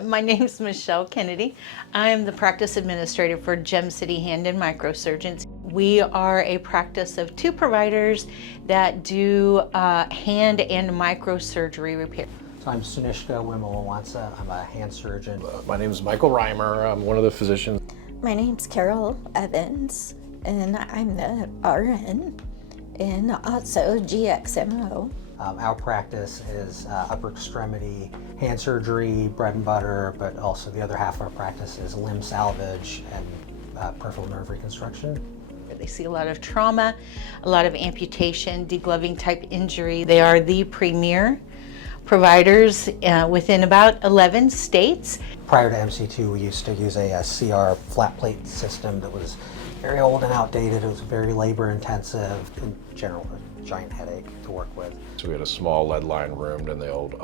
My name is Michelle Kennedy. I am the practice administrator for Gem City Hand and Microsurgeons. We are a practice of 2 providers that do hand and microsurgery repair. So I'm Sunishka Wimalawansa. I'm a hand surgeon. My name is Michael Rymer. I'm one of the physicians. My name's Carol Evans, and I'm the RN and also GXMO. Our practice is upper extremity hand surgery, bread and butter, but also the other half of our practice is limb salvage and peripheral nerve reconstruction. They see a lot of trauma, a lot of amputation, degloving type injury. They are the premier providers within about 11 states. Prior to MC2, we used to use a CR flat plate system that was very old and outdated. It was very labor intensive, in general, a giant headache to work with. So we had a small lead line room in the old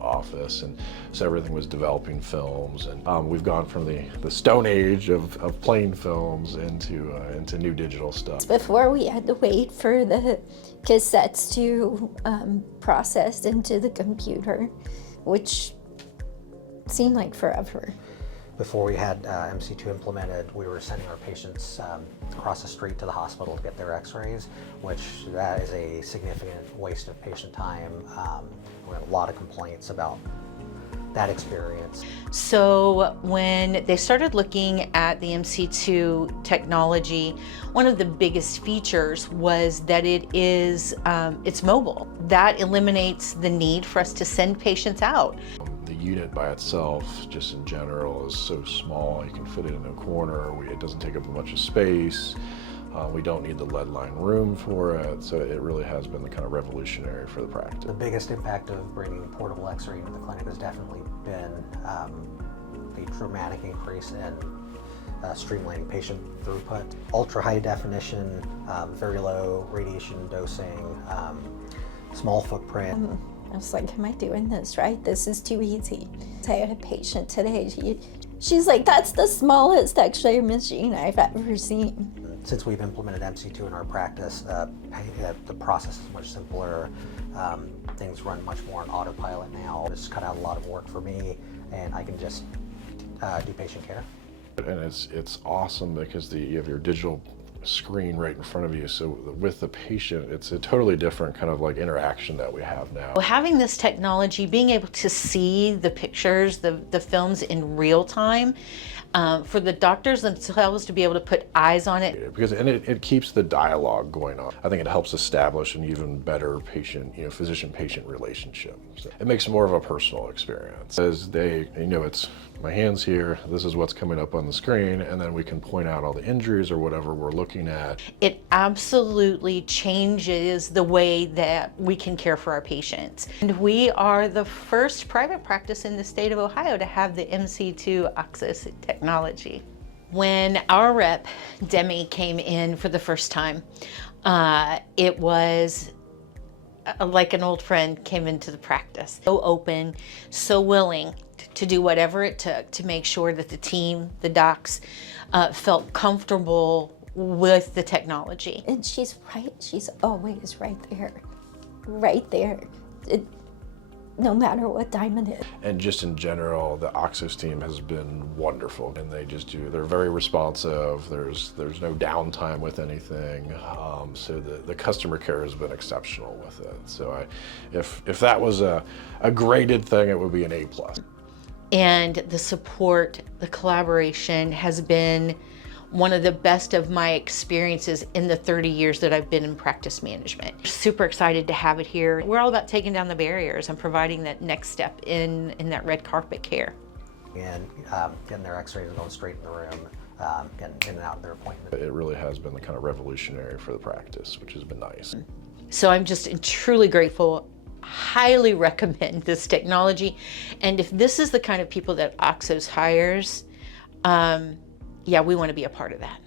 office, and so everything was developing films. And we've gone from the stone age of plain films into new digital stuff. Before we had to wait for the cassettes to process into the computer, which seemed like forever. Before we had MC2 implemented, we were sending our patients across the street to the hospital to get their x-rays, which that is a significant waste of patient time. We had a lot of complaints about that experience. So when they started looking at the MC2 technology, one of the biggest features was that it's mobile. That eliminates the need for us to send patients out. The unit by itself, just in general, is so small. You can fit it in a corner. It doesn't take up a bunch of space. We don't need the lead line room for it. So it really has been the kind of revolutionary for the practice. The biggest impact of bringing portable x-ray into the clinic has definitely been the dramatic increase in streamlining patient throughput. Ultra high definition, very low radiation dosing, small footprint. I was like, am I doing this right? This is too easy. I had a patient today, she's like, that's the smallest x-ray machine I've ever seen. Since we've implemented MC2 in our practice, the process is much simpler. Things run much more on autopilot now. It's cut out a lot of work for me, and I can just do patient care. And it's awesome because you have your digital screen right in front of you. So with the patient, it's a totally different kind of like interaction that we have now. Having this technology, being able to see the pictures, the films in real time, for the doctors themselves to be able to put eyes on it. Because it keeps the dialogue going on. I think it helps establish an even better physician-patient relationship. So it makes it more of a personal experience. As it's my hand's here, this is what's coming up on the screen, and then we can point out all the injuries or whatever we're looking at. It absolutely changes the way that we can care for our patients. And we are the first private practice in the state of Ohio to have the MC2 access technology. When our rep, Demi, came in for the first time, it was like an old friend came into the practice. So open, so willing to do whatever it took to make sure that the team, the docs, felt comfortable with the technology. And she's right, she's always right there. No matter what time it is. And just in general, the Oxus team has been wonderful, and they're very responsive. There's no downtime with anything. So the customer care has been exceptional with it. So if that was a graded thing, it would be an A+. And the support, the collaboration has been one of the best of my experiences in the 30 years that I've been in practice management. Super excited to have it here. We're all about taking down the barriers and providing that next step in that red carpet care. And getting their x-rays and going straight in the room, getting in and out of their appointment. It really has been the kind of revolutionary for the practice, which has been nice. So I'm just truly grateful. Highly recommend this technology. And if this is the kind of people that Oxos hires, yeah, we want to be a part of that.